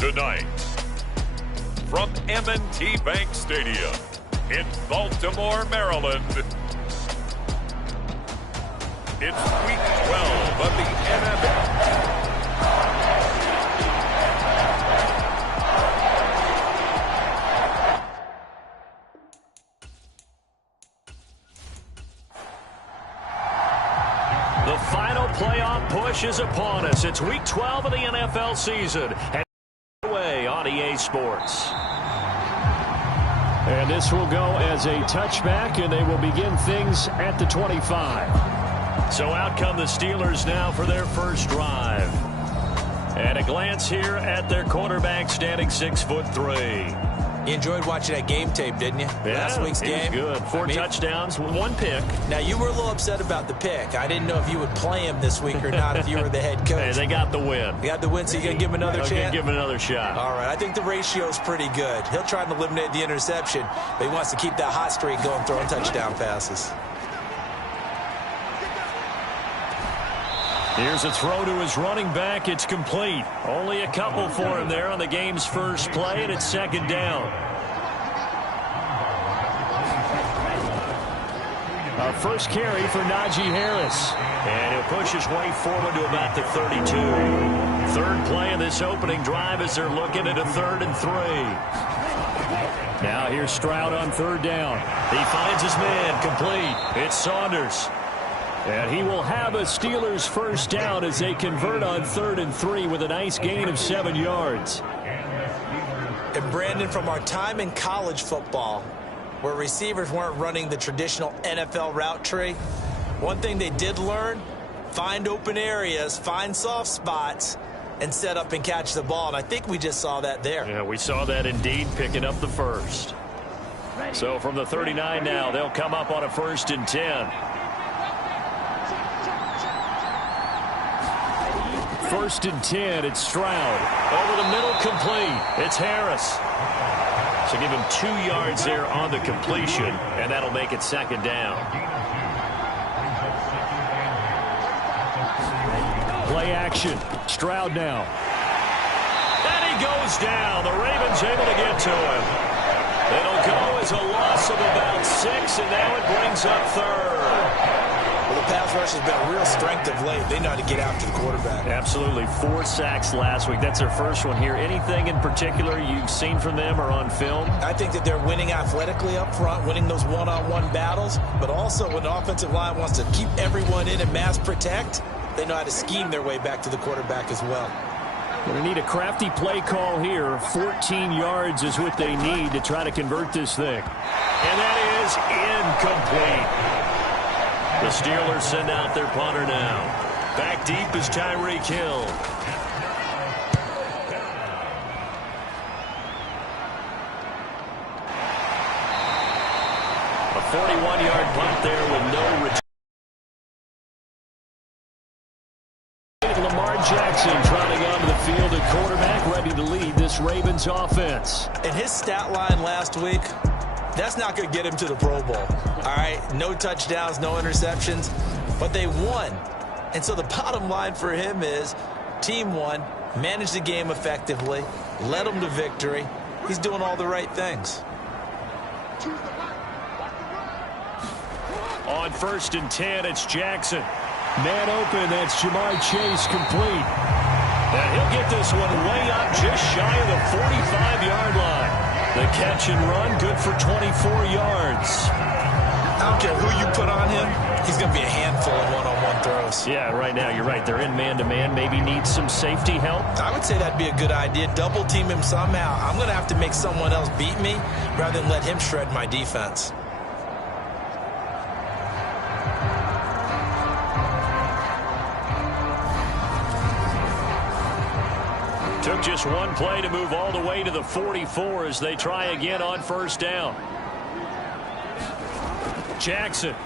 Tonight, from M&T Bank Stadium in Baltimore, Maryland, it's Week 12 of the NFL. The final playoff push is upon us. It's Week 12 of the NFL season. And away on EA Sports. And this will go as a touchback, and they will begin things at the 25. So out come the Steelers now for their first drive. And a glance here at their quarterback standing 6'3". You enjoyed watching that game tape, didn't you? Yeah, Last week's game. Good. Four touchdowns, one pick. Now, you were a little upset about the pick. I didn't know if you would play him this week or not if you were the head coach. Hey, they got the win. They got the win, so you're going to give him another chance? I'm going to give him another shot. All right. I think the ratio is pretty good. He'll try to eliminate the interception, but he wants to keep that hot streak going, throwing touchdown passes. Here's a throw to his running back. It's complete. Only a couple for him there on the game's first play, and it's second down. Our first carry for Najee Harris. And he'll push his way forward to about the 32. Third play of this opening drive as they're looking at a 3rd and 3. Now here's Stroud on third down. He finds his man complete. It's Saunders. And he will have a Steelers first down as they convert on 3rd and 3 with a nice gain of 7 yards. And Brandon, from our time in college football, where receivers weren't running the traditional NFL route tree, one thing they did learn, find open areas, find soft spots, and set up and catch the ball. And I think we just saw that there. Yeah, we saw that indeed, picking up the first. So from the 39 now, they'll come up on a 1st and 10. 1st and 10, it's Stroud. Over the middle, complete. It's Harris. So give him 2 yards there on the completion, and that'll make it second down. Play action. Stroud now. And he goes down. The Ravens able to get to him. It'll go as a loss of about 6, and now it brings up 3rd. Well, the pass rush has been a real strength of late. They know how to get after the quarterback. Absolutely. 4 sacks last week. That's their first one here. Anything in particular you've seen from them or on film? I think that they're winning athletically up front, winning those one-on-one battles, but also when the offensive line wants to keep everyone in and mass protect, they know how to scheme their way back to the quarterback as well. Going to need a crafty play call here. 14 yards is what they need to try to convert this thing. And that is incomplete. The Steelers send out their punter now. Back deep is Tyreek Hill. A 41-yard punt there with no return. Lamar Jackson trotting onto the field at quarterback, ready to lead this Ravens offense. And his stat line last week, that's not going to get him to the Pro Bowl. All right, no touchdowns, no interceptions, but they won. And so the bottom line for him is team won, managed the game effectively, led them to victory. He's doing all the right things. On 1st and 10, it's Jackson. Man open, that's Jamar Chase, complete. And he'll get this one way up just shy of the 45-yard line. The catch and run, good for 24 yards. I don't care who you put on him, he's going to be a handful of one-on-one throws. Yeah, right now, you're right. They're in man-to-man. Maybe need some safety help. I would say that'd be a good idea. Double team him somehow. I'm going to have to make someone else beat me rather than let him shred my defense. Took just one play to move all the way to the 44 as they try again on 1st down. Jackson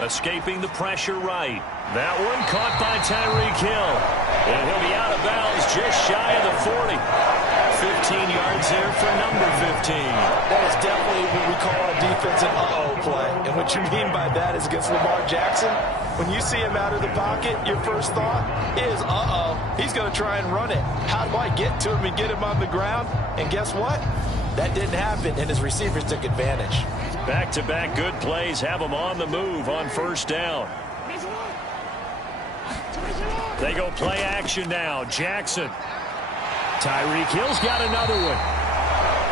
escaping the pressure right. That one caught by Tyreek Hill. And he'll be out of bounds just shy of the 40. 15 yards there for number 15. That is definitely what we call a defensive uh-oh play. And what you mean by that is against Lamar Jackson, when you see him out of the pocket, your first thought is, uh-oh, He's going to try and run it. How do I get to him and get him on the ground? And guess what? That didn't happen, and his receivers took advantage. Back-to-back good plays have him on the move on first down. They go play action now. Jackson. Tyreek Hill's got another one.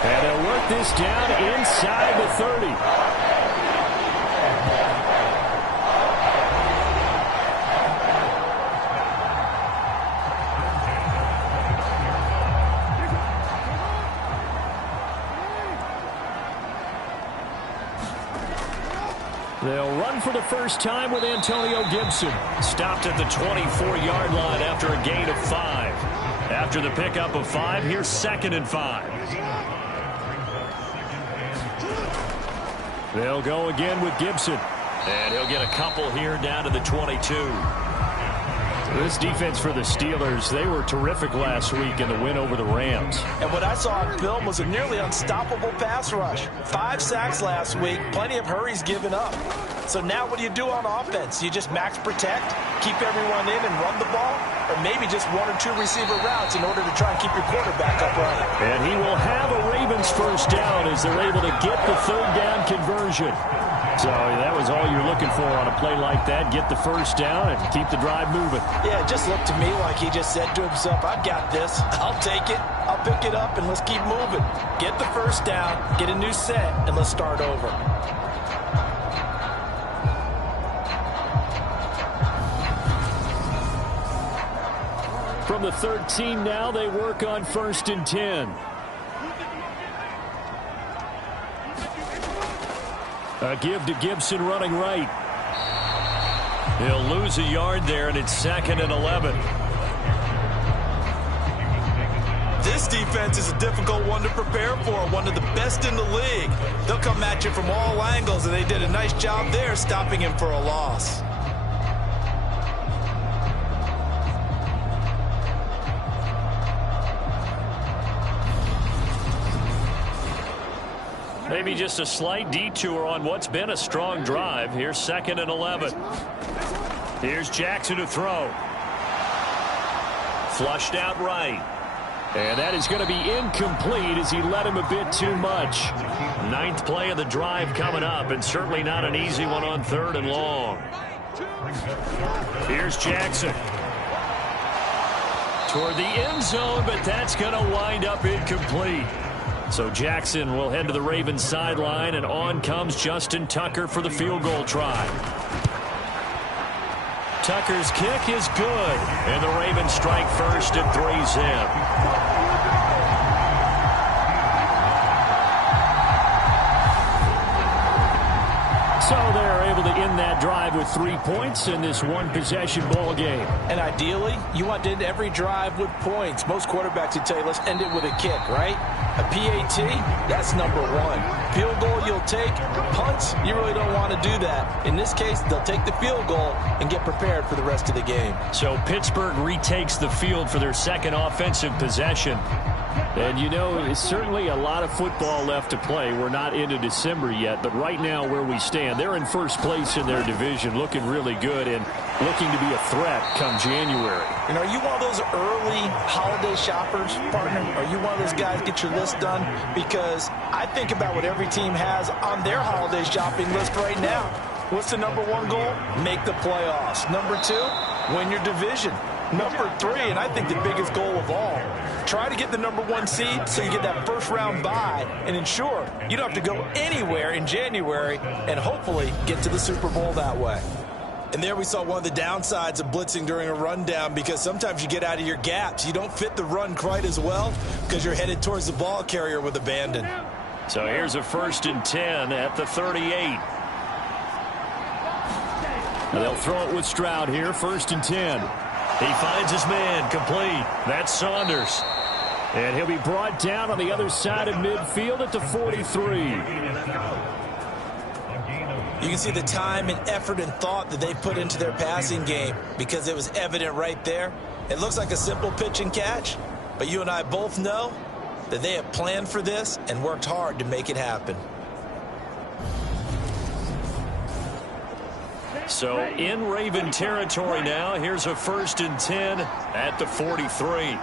And they'll work this down inside the 30. They'll run for the first time with Antonio Gibson. Stopped at the 24-yard line after a gain of 5. After the pickup of 5, here's 2nd and 5. They'll go again with Gibson. And he'll get a couple here down to the 22. This defense for the Steelers, they were terrific last week in the win over the Rams. And what I saw on film was a nearly unstoppable pass rush. 5 sacks last week, plenty of hurries given up. So now what do you do on offense? You just max protect, keep everyone in and run the ball, or maybe just 1 or 2 receiver routes in order to try and keep your quarterback upright. And he will have a Ravens first down as they're able to get the 3rd down conversion. So that was all you're looking for on a play like that. Get the first down and keep the drive moving. Yeah, it just looked to me like he just said to himself, I've got this. I'll take it. I'll pick it up, and let's keep moving. Get the first down, get a new set, and let's start over. From the 13 now, they work on 1st and 10. A give to Gibson running right. He'll lose a yard there, and it's 2nd and 11. This defense is a difficult one to prepare for, one of the best in the league. They'll come at you from all angles, and they did a nice job there stopping him for a loss. Maybe just a slight detour on what's been a strong drive. Here's 2nd and 11. Here's Jackson to throw. Flushed out right. And that is going to be incomplete as he led him a bit too much. 9th play of the drive coming up, and certainly not an easy one on 3rd and long. Here's Jackson. Toward the end zone, but that's going to wind up incomplete. So Jackson will head to the Ravens sideline, and on comes Justin Tucker for the field goal try. Tucker's kick is good, and the Ravens strike first and 3's in. So they're able to end that drive with 3 points in this one-possession ball game. And ideally, you want to end every drive with points. Most quarterbacks would tell you, let's end it with a kick, right? A PAT, that's number 1. Field goal you'll take. Punts, you really don't want to do that. In this case, they'll take the field goal and get prepared for the rest of the game. So Pittsburgh retakes the field for their 2nd offensive possession. And, you know, it's certainly a lot of football left to play. We're not into December yet, but right now where we stand, they're in first place in their division, looking really good and looking to be a threat come January. And are you one of those early holiday shoppers, partner? Are you one of those guys get your list done? Because I think about what every team has on their holiday shopping list right now. What's the number 1 goal? Make the playoffs. Number 2, win your division. Number 3, and I think the biggest goal of all, try to get the number 1 seed so you get that first-round bye and ensure you don't have to go anywhere in January and hopefully get to the Super Bowl that way. And there we saw one of the downsides of blitzing during a rundown, because sometimes you get out of your gaps. You don't fit the run quite as well because you're headed towards the ball carrier with abandon. So here's a 1st and 10 at the 38. They'll throw it with Stroud here, 1st and 10. He finds his man, complete. That's Saunders. And he'll be brought down on the other side of midfield at the 43. You can see the time and effort and thought that they put into their passing game, because it was evident right there. It looks like a simple pitch and catch, but you and I both know that they have planned for this and worked hard to make it happen. So in Raven territory now. Here's a 1st and 10 at the 43.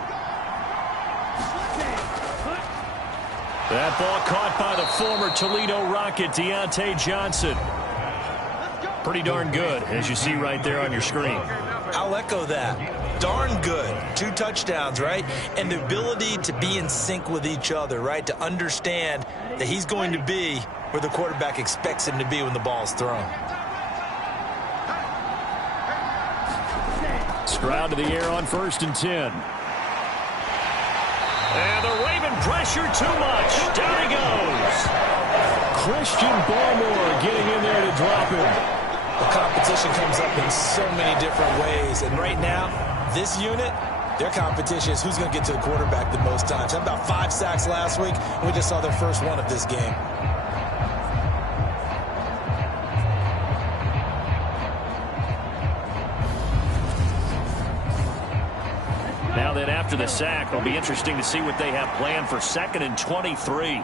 That ball caught by the former Toledo Rocket, Deontay Johnson. Pretty darn good, as you see right there on your screen. I'll echo that. Darn good. 2 touchdowns, right? And the ability to be in sync with each other, right? To understand that he's going to be where the quarterback expects him to be when the ball is thrown. Stroud to the air on 1st and 10. And the Raven pressure too much. Down he goes. Christian Barmore getting in there to drop him. The competition comes up in so many different ways. And right now, this unit, their competition is who's going to get to the quarterback the most times. Had about 5 sacks last week, and we just saw their first one of this game. Now then, after the sack, it'll be interesting to see what they have planned for 2nd and 23.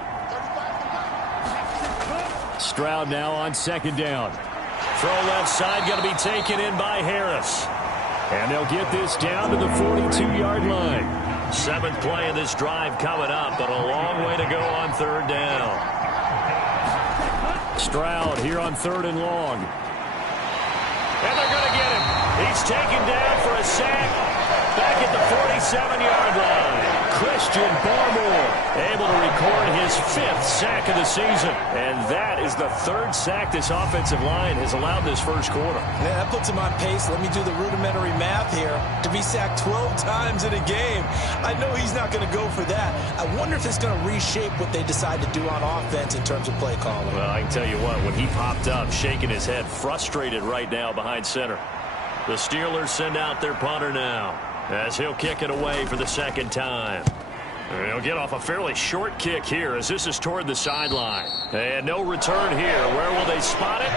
Stroud now on 2nd down. Throw left side, going to be taken in by Harris. And they'll get this down to the 42-yard line. 7th play of this drive coming up, but a long way to go on 3rd down. Stroud here on 3rd and long. And they're going to get him. He's taken down for a sack. Back at the 47-yard line. Christian Barmore able to record his 5th sack of the season. And that is the 3rd sack this offensive line has allowed this first quarter. Yeah, that puts him on pace. Let me do the rudimentary math here. To be sacked 12 times in a game. I know he's not going to go for that. I wonder if it's going to reshape what they decide to do on offense in terms of play calling. Well, I can tell you what, when he popped up, shaking his head, frustrated right now behind center. The Steelers send out their punter now, as he'll kick it away for the 2nd time. He'll get off a fairly short kick here as this is toward the sideline. And no return here. Where will they spot it?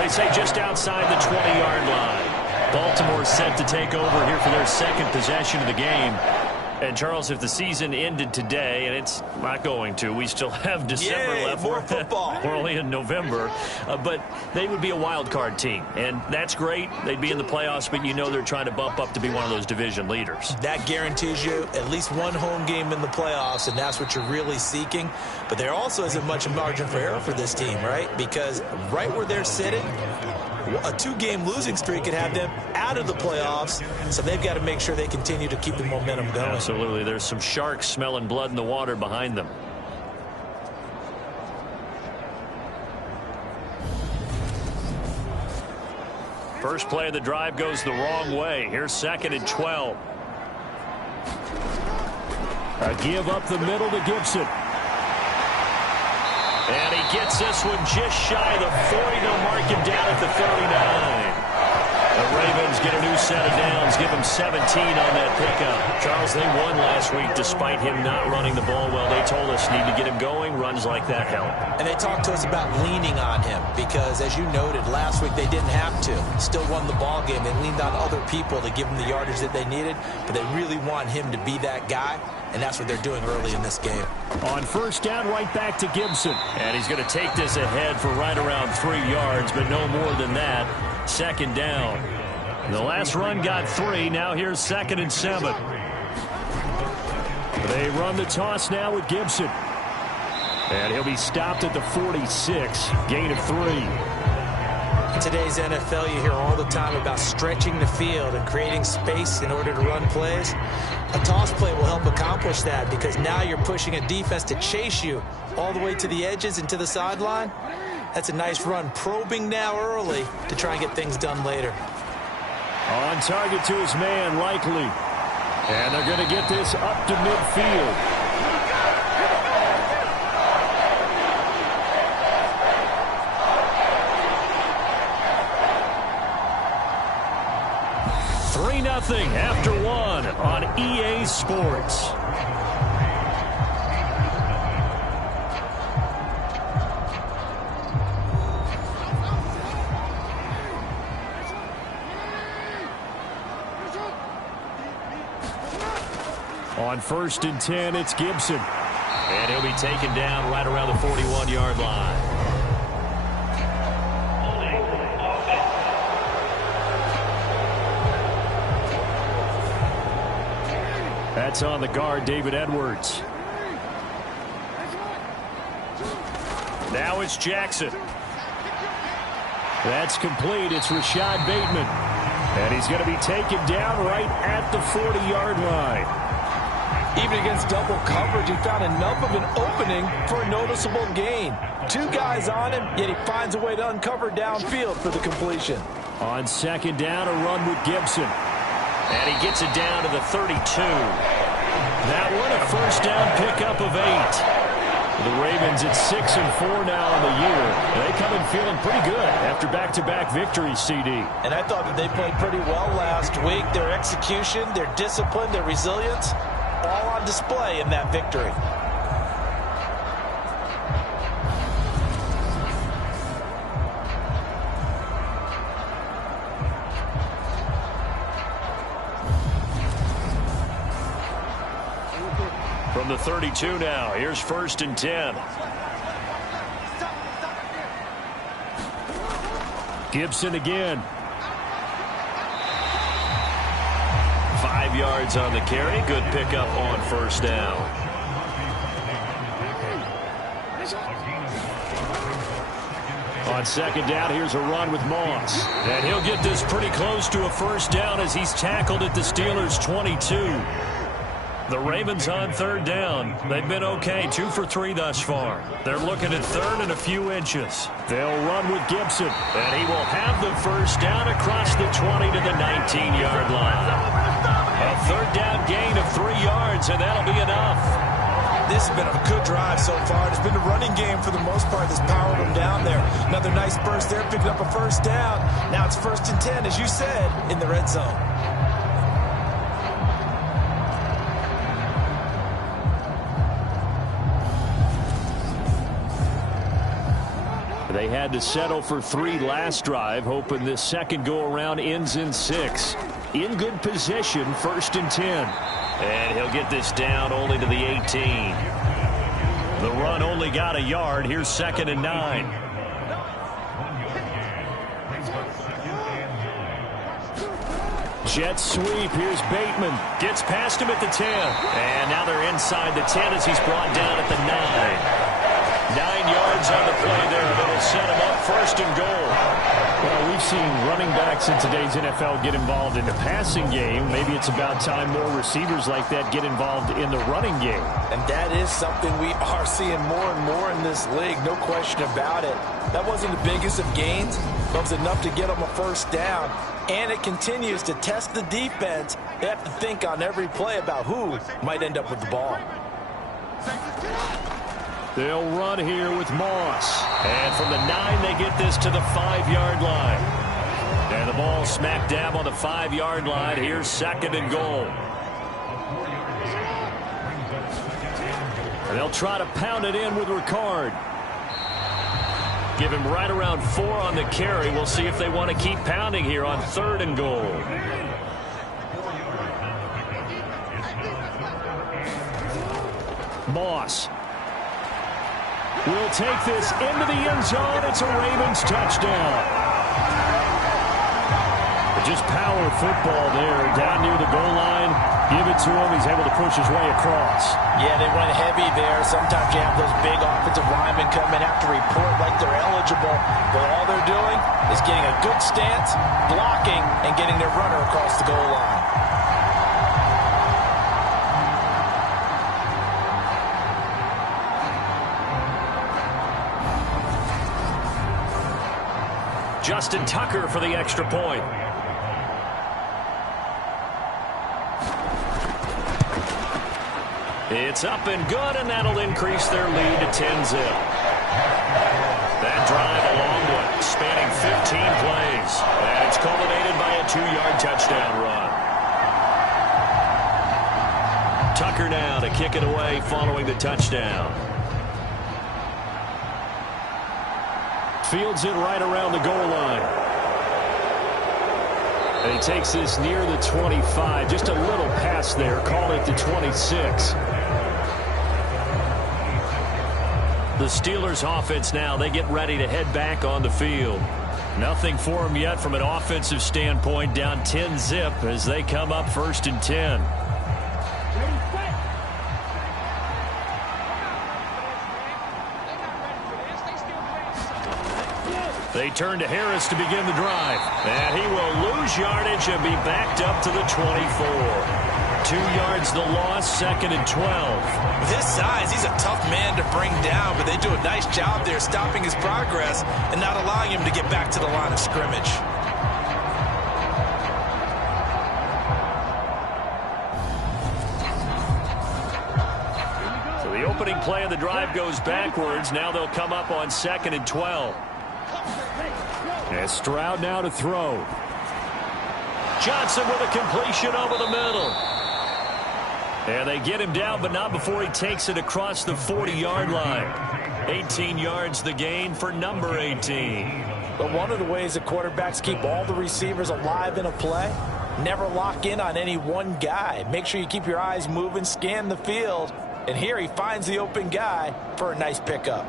They say just outside the 20-yard line. Baltimore set to take over here for their 2nd possession of the game. And, Charles, if the season ended today, and it's not going to, we still have December left. More football. We're only in November. But they would be a wild card team. And that's great. They'd be in the playoffs, but you know they're trying to bump up to be one of those division leaders. That guarantees you at least one home game in the playoffs, and that's what you're really seeking. But there also isn't much margin for error for this team, right? Because right where they're sitting, a 2-game losing streak could have them out of the playoffs, so they've got to make sure they continue to keep the momentum going. Absolutely. There's some sharks smelling blood in the water behind them. First play of the drive goes the wrong way. Here's 2nd and 12. A give up the middle to Gibson. And he gets this one just shy of the 40. They'll mark him down at the 39. The Ravens get a new set of downs, give him 17 on that pickup. Charles, they won last week despite him not running the ball well. They told us need to get him going. Runs like that help. And they talked to us about leaning on him because, as you noted, last week they didn't have to. Still won the ball game. They leaned on other people to give them the yardage that they needed, but they really want him to be that guy, and that's what they're doing early in this game. On 1st down, right back to Gibson. And he's going to take this ahead for right around 3 yards, but no more than that. 2nd down. The last run got 3. Now here's 2nd and 7. They run the toss now with Gibson. And he'll be stopped at the 46. Gain of 3. In today's NFL, you hear all the time about stretching the field and creating space in order to run plays. A toss play will help accomplish that because now you're pushing a defense to chase you all the way to the edges and to the sideline. That's a nice run, probing now early to try and get things done later. On target to his man, Likely. And they're going to get this up to midfield. Nothing after 1 on EA Sports. On 1st and 10, it's Gibson. And he'll be taken down right around the 41-yard line. That's on the guard, David Edwards. Now it's Jackson. That's complete. It's Rashad Bateman. And he's going to be taken down right at the 40-yard line. Even against double coverage, he found enough of an opening for a noticeable gain. 2 guys on him, yet he finds a way to uncover downfield for the completion. On second down, a run with Gibson. And he gets it down to the 32. That one, a first down pickup of 8. The Ravens at 6-4 now on the year. They come in feeling pretty good after back-to-back victories, CD. And I thought that they played pretty well last week. Their execution, their discipline, their resilience, all on display in that victory. From the 32 now, here's 1st and 10. Gibson again. 5 yards on the carry. Good pickup on first down. On second down, here's a run with Moss. And he'll get this pretty close to a first down as he's tackled at the Steelers' 22. The Ravens on third down. They've been okay, 2 for 3 thus far. They're looking at third and a few inches. They'll run with Gibson, and he will have the first down across the 20 to the 19-yard line. A third down gain of 3 yards, and that'll be enough. This has been a good drive so far. It's been a running game for the most part that's powered them down there. Another nice burst there, picking up a first down. Now it's 1st and 10, as you said, in the red zone. They had to settle for 3 last drive, hoping this second go-around ends in 6. In good position, 1st and 10. And he'll get this down only to the 18. The run only got a yard. Here's 2nd and 9. Jet sweep. Here's Bateman. Gets past him at the 10. And now they're inside the 10 as he's brought down at the 9. 9 yards on the play there. That'll set him up 1st and goal. Well, we've seen running backs in today's NFL get involved in the passing game. Maybe it's about time more receivers like that get involved in the running game. And that is something we are seeing more and more in this league. No question about it. That wasn't the biggest of gains, but it was enough to get them a first down. And it continues to test the defense. They have to think on every play about who might end up with the ball. They'll run here with Moss. And from the 9, they get this to the 5-yard line. And the ball smack dab on the 5-yard line. Here's 2nd and goal. And they'll try to pound it in with Ricard. Give him right around 4 on the carry. We'll see if they want to keep pounding here on 3rd and goal. Moss will take this into the end zone. It's a Ravens touchdown. Just power football there down near the goal line. Give it to him. He's able to push his way across. Yeah, they run heavy there. Sometimes you have those big offensive linemen come in, have to report like they're eligible. But all they're doing is getting a good stance, blocking, and getting their runner across the goal line. Justin Tucker for the extra point. It's up and good, and that'll increase their lead to 10-zip. That drive a long one, spanning 15 plays. And it's culminated by a 2-yard touchdown run. Tucker now to kick it away following the touchdown. Fields it right around the goal line. And he takes this near the 25. Just a little pass there. Call it the 26. The Steelers offense now, they get ready to head back on the field. Nothing for them yet from an offensive standpoint, down 10-zip as they come up 1st and 10. They turn to Harris to begin the drive. And he will lose yardage and be backed up to the 24. 2 yards the loss, 2nd and 12. With his size, he's a tough man to bring down, but they do a nice job there stopping his progress and not allowing him to get back to the line of scrimmage. So the opening play of the drive goes backwards. Now they'll come up on 2nd and 12. And Stroud now to throw. Johnson with a completion over the middle. And they get him down, but not before he takes it across the 40-yard line. 18 yards the gain for number 18. But one of the ways that quarterbacks keep all the receivers alive in a play, never lock in on any one guy. Make sure you keep your eyes moving, scan the field. And here he finds the open guy for a nice pickup.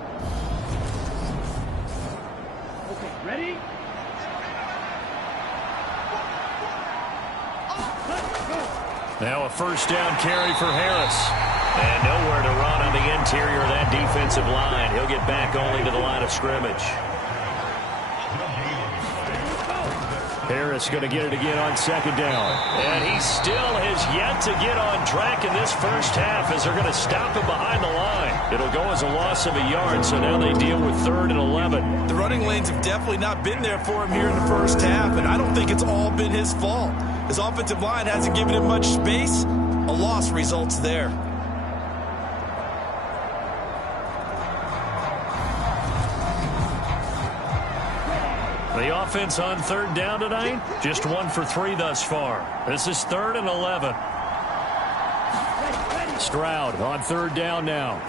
Okay, ready? Now a first down carry for Harris. And nowhere to run on the interior of that defensive line. He'll get back only to the line of scrimmage. Harris going to get it again on 2nd down. And he still has yet to get on track in this first half as they're going to stop him behind the line. It'll go as a loss of a yard, so now they deal with 3rd and 11. The running lanes have definitely not been there for him here in the first half, and I don't think it's all been his fault. His offensive line hasn't given him much space. A loss results there. The offense on 3rd down tonight, just 1 for 3 thus far. This is 3rd and 11. Stroud on 3rd down now.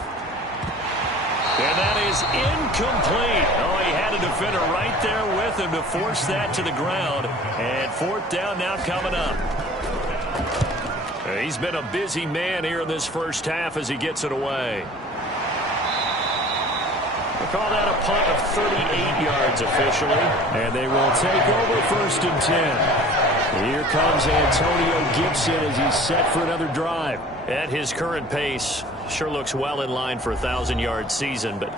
And that is incomplete. Oh, he had a defender right there with him to force that to the ground. And 4th down now coming up. He's been a busy man here in this first half as he gets it away. We'll call that a punt of 38 yards officially. And they will take over 1st and 10. Here comes Antonio Gibson as he's set for another drive. At his current pace, sure looks well in line for a 1,000-yard season. But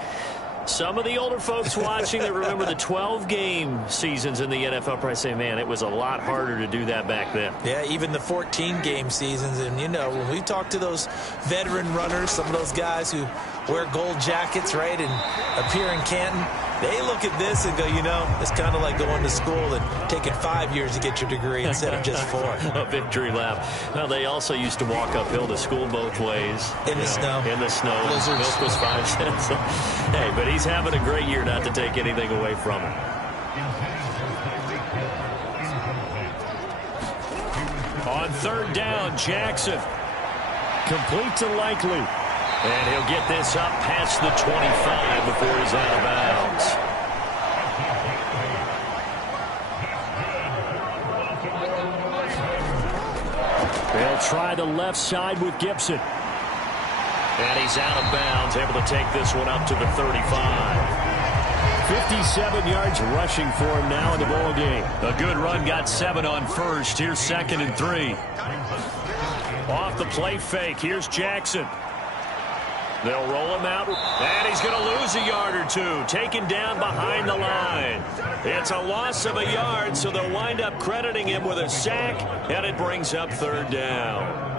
some of the older folks watching that remember the 12-game seasons in the NFL probably say, man, it was a lot harder to do that back then. Yeah, even the 14-game seasons. And, you know, when we talk to those veteran runners, some of those guys who wear gold jackets, right, and appear in Canton, they look at this and go, you know, it's kind of like going to school and taking 5 years to get your degree instead of just 4. A victory lap. Well, they also used to walk uphill to school both ways. In the snow. In the snow. Blizzards. Milk was 5 cents. Hey, but he's having a great year, not to take anything away from him. On 3rd down, Jackson. Complete to Likely. And he'll get this up past the 25 before he's out of bounds. They'll try the left side with Gibson. And he's out of bounds, able to take this one up to the 35. 57 yards rushing for him now in the ball game. A good run, got 7 on first. Here's 2nd and 3. Off the play fake, here's Jackson. They'll roll him out, and he's going to lose a yard or 2, taken down behind the line. It's a loss of a yard, so they'll wind up crediting him with a sack, and it brings up 3rd down.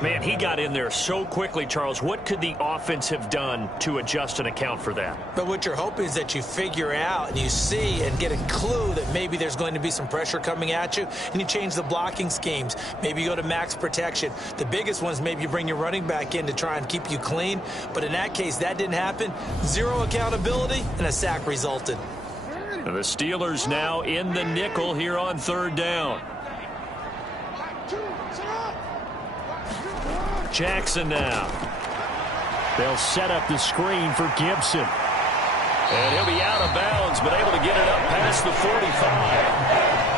Man, he got in there so quickly, Charles. What could the offense have done to adjust and account for that? But what you're hoping is that you figure out and you see and get a clue that maybe there's going to be some pressure coming at you, and you change the blocking schemes. Maybe you go to max protection. The biggest ones, maybe you bring your running back in to try and keep you clean. But in that case, that didn't happen. 0 accountability, and a sack resulted. And the Steelers now in the nickel here on 3rd down. Jackson now. They'll set up the screen for Gibson. And he'll be out of bounds, but able to get it up past the 45.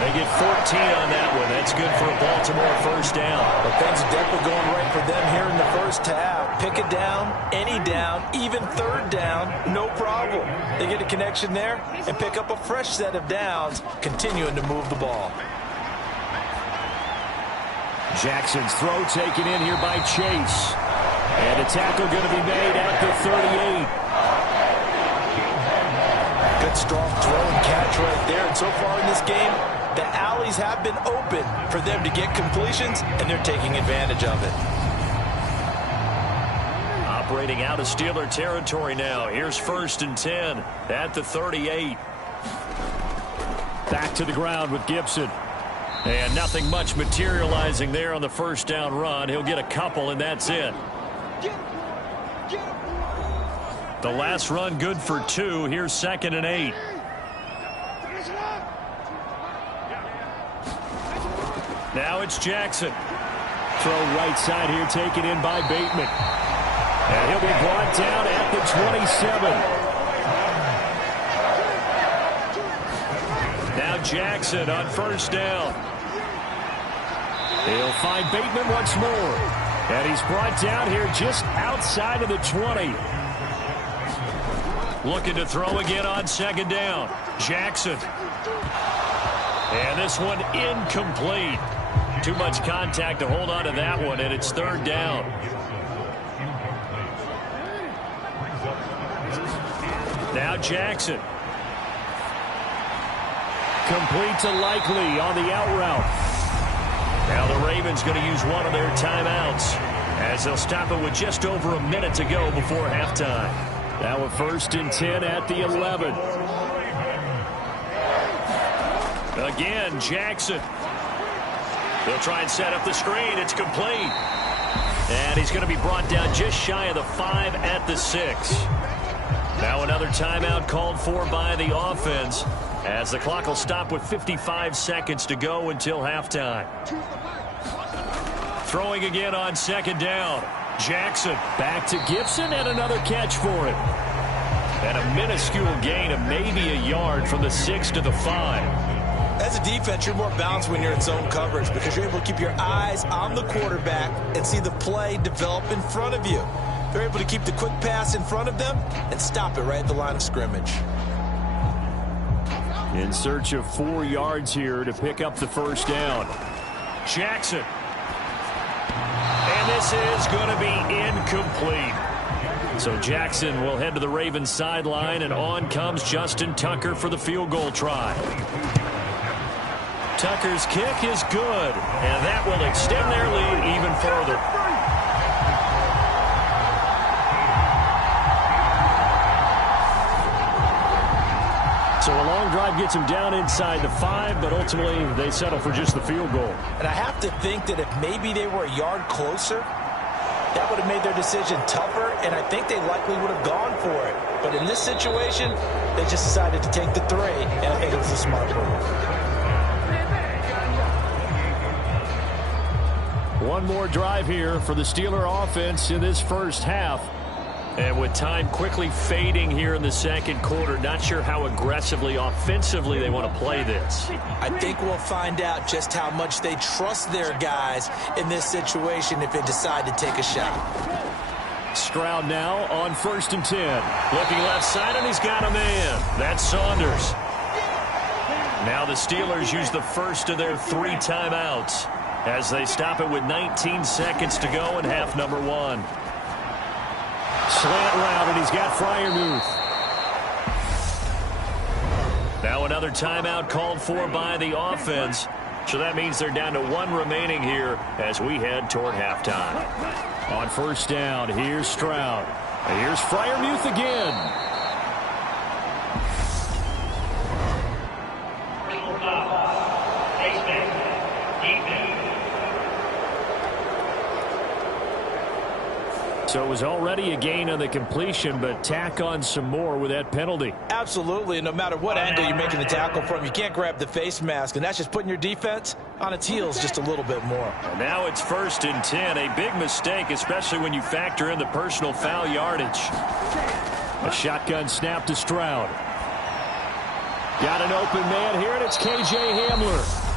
They get 14 on that one. That's good for a Baltimore first down. But things are definitely going right for them here in the first half. Pick it down, any down, even 3rd down, no problem. They get a connection there and pick up a fresh set of downs, continuing to move the ball. Jackson's throw taken in here by Chase. And a tackle going to be made at the 38. Good Good, strong throw and catch right there. And so far in this game, the alleys have been open for them to get completions, and they're taking advantage of it. Operating out of Steeler territory now. Here's 1st and 10 at the 38. Back to the ground with Gibson. And nothing much materializing there on the first down run. He'll get a couple, and that's it. The last run good for 2. Here's 2nd and 8. Now it's Jackson. Throw right side here, taken in by Bateman. And he'll be brought down at the 27. Now Jackson on 1st down. He'll find Bateman once more. And he's brought down here just outside of the 20. Looking to throw again on 2nd down. Jackson. And this one incomplete. Too much contact to hold on to that one, and it's 3rd down. Now Jackson. Complete to Likely on the out route. Now the Ravens going to use one of their timeouts as they'll stop it with just over a minute to go before halftime. Now a 1st and 10 at the 11. Again, Jackson. They'll try and set up the screen. It's complete. And he's going to be brought down just shy of the 5 at the 6. Now another timeout called for by the offense as the clock will stop with 55 seconds to go until halftime. Throwing again on 2nd down. Jackson back to Gibson and another catch for him. And a minuscule gain of maybe a yard from the 6 to the 5. As a defense, you're more balanced when you're in zone coverage because you're able to keep your eyes on the quarterback and see the play develop in front of you. They're able to keep the quick pass in front of them and stop it right at the line of scrimmage. In search of 4 yards here to pick up the 1st down. Jackson. And this is going to be incomplete. So Jackson will head to the Ravens sideline, and on comes Justin Tucker for the field goal try. Tucker's kick is good, and that will extend their lead even further. So a long drive gets them down inside the 5, but ultimately they settle for just the field goal. And I have to think that if maybe they were a yard closer, that would have made their decision tougher, and I think they likely would have gone for it. But in this situation, they just decided to take the 3, and I think it was a smart move. One more drive here for the Steeler offense in this first half. And with time quickly fading here in the 2nd quarter, not sure how aggressively, offensively they want to play this. I think we'll find out just how much they trust their guys in this situation if they decide to take a shot. Stroud now on 1st and 10. Looking left side, and he's got a man. That's Saunders. Now the Steelers use the first of their 3 timeouts as they stop it with 19 seconds to go in half number 1. Slant route, and he's got Freiermuth. Now another timeout called for by the offense. So that means they're down to 1 remaining here as we head toward halftime. On 1st down, here's Stroud. And here's Freiermuth again. So it was already a gain on the completion, but tack on some more with that penalty. Absolutely, and no matter what angle you're making the tackle from, you can't grab the face mask, and that's just putting your defense on its heels just a little bit more. And now it's 1st and 10, a big mistake, especially when you factor in the personal foul yardage. A shotgun snap to Stroud. Got an open man here, and it's K.J. Hamler.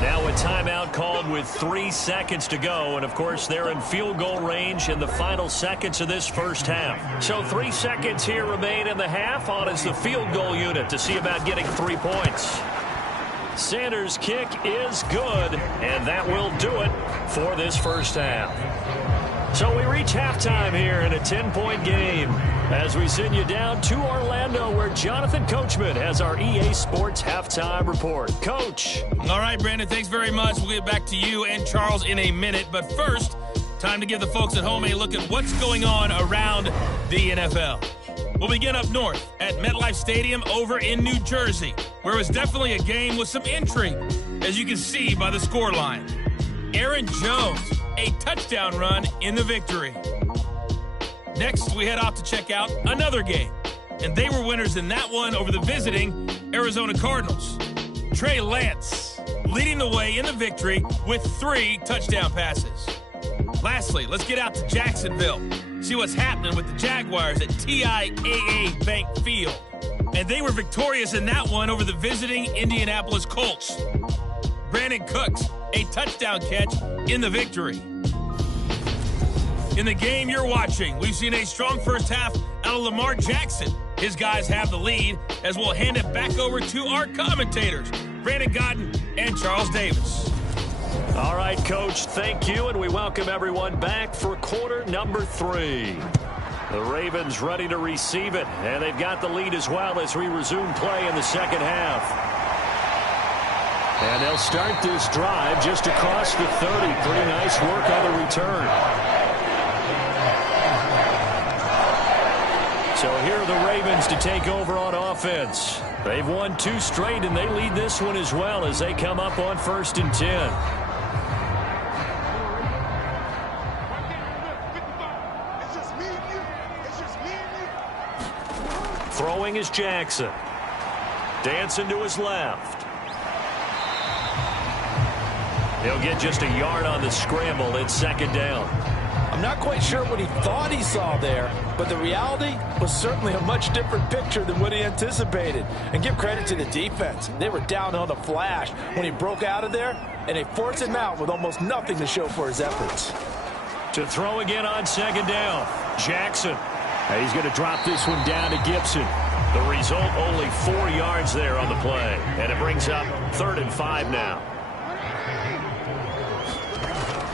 Now a timeout called with 3 seconds to go, and of course they're in field goal range in the final seconds of this first half. So 3 seconds here remain in the half. On is the field goal unit to see about getting 3 points. Sanders' kick is good, and that will do it for this first half. So we reach halftime here in a 10-point game as we send you down to Orlando where Jonathan Coachman has our EA Sports halftime report. Coach. All right, Brandon, thanks very much. We'll get back to you and Charles in a minute. But first, time to give the folks at home a look at what's going on around the NFL. We'll begin up north at MetLife Stadium over in New Jersey, where it was definitely a game with some intrigue, as you can see by the scoreline. Aaron Jones, a touchdown run in the victory. Next, we head off to check out another game, and they were winners in that one over the visiting Arizona Cardinals. Trey Lance leading the way in the victory with 3 touchdown passes. Lastly, let's get out to Jacksonville, see what's happening with the Jaguars at TIAA Bank Field. And they were victorious in that one over the visiting Indianapolis Colts. Brandon Cooks, a touchdown catch in the victory. In the game you're watching, we've seen a strong first half out of Lamar Jackson. His guys have the lead, as we'll hand it back over to our commentators, Brandon Godden and Charles Davis. All right, Coach, thank you, and we welcome everyone back for quarter number 3. The Ravens ready to receive it, and they've got the lead as well as we resume play in the second half. And they'll start this drive just across the 30. Pretty nice work on the return. So here are the Ravens to take over on offense. They've won 2 straight, and they lead this one as well as they come up on 1st and 10. Throwing is Jackson. Dancing to his left. He'll get just a yard on the scramble. It's 2nd down. I'm not quite sure what he thought he saw there, but the reality was certainly a much different picture than what he anticipated. And give credit to the defense. They were down on the flash when he broke out of there, and they forced him out with almost nothing to show for his efforts. To throw again on 2nd down. Jackson. He's going to drop this one down to Gibson. The result, only 4 yards there on the play. And it brings up 3rd and 5 now.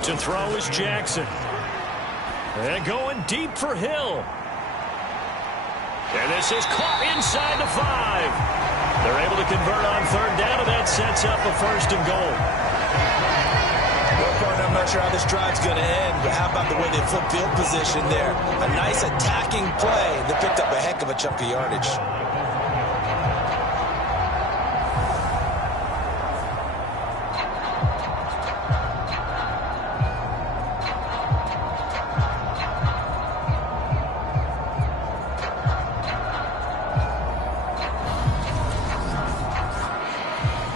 To throw is Jackson. And going deep for Hill. And this is caught inside the 5. They're able to convert on 3rd down, and that sets up a 1st and goal. I'm not sure how this drive's going to end, but how about the way they flip field position there? A nice attacking play. They picked up a heck of a chunk of yardage.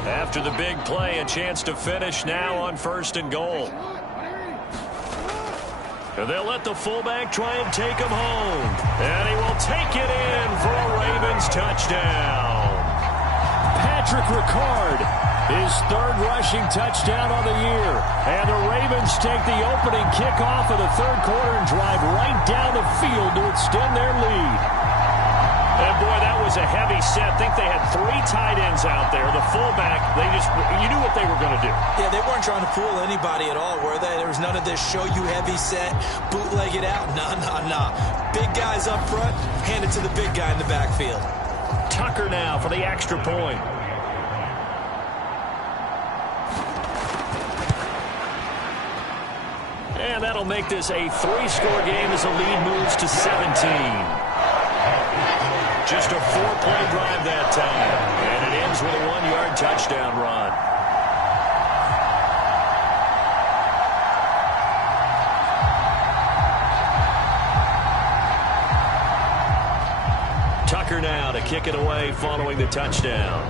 After the big play, a chance to finish now on 1st and goal. And they'll let the fullback try and take him home. And he will take it in for a Ravens touchdown. Patrick Ricard, his 3rd rushing touchdown on the year. And the Ravens take the opening kickoff of the 3rd quarter and drive right down the field to extend their lead. And boy, that was a heavy set. I think they had 3 tight ends out there. The fullback, you knew what they were going to do. Yeah, they weren't trying to fool anybody at all, were they? There was none of this show you heavy set, bootleg it out. Nah. Big guys up front, hand it to the big guy in the backfield. Tucker now for the extra point. And that'll make this a 3-score game as the lead moves to 17. Just a 4-play drive that time. And it ends with a 1-yard touchdown run. Tucker now to kick it away following the touchdown.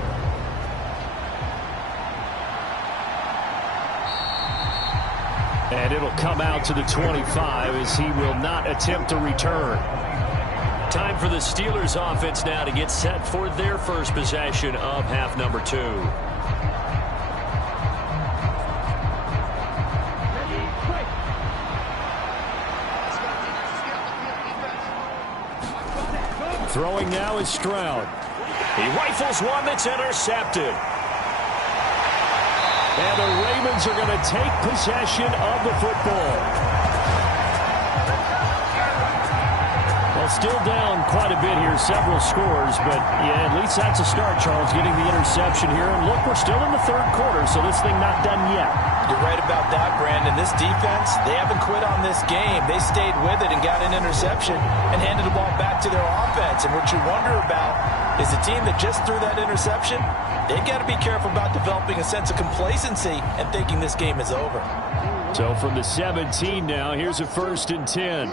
And it'll come out to the 25 as he will not attempt to return. Time for the Steelers offense now to get set for their first possession of half number 2. Throwing now is Stroud. He rifles one that's intercepted. And the Ravens are going to take possession of the football. still down quite a bit here, several scores, but yeah, at least that's a start, Charles, getting the interception here. And look, we're still in the third quarter, so this thing not done yet. You're right about that, Brandon. This defense, they haven't quit on this game. They stayed with it and got an interception and handed the ball back to their offense. And what you wonder about is the team that just threw that interception, they've got to be careful about developing a sense of complacency and thinking this game is over. So from the 17 now, here's a 1st and 10.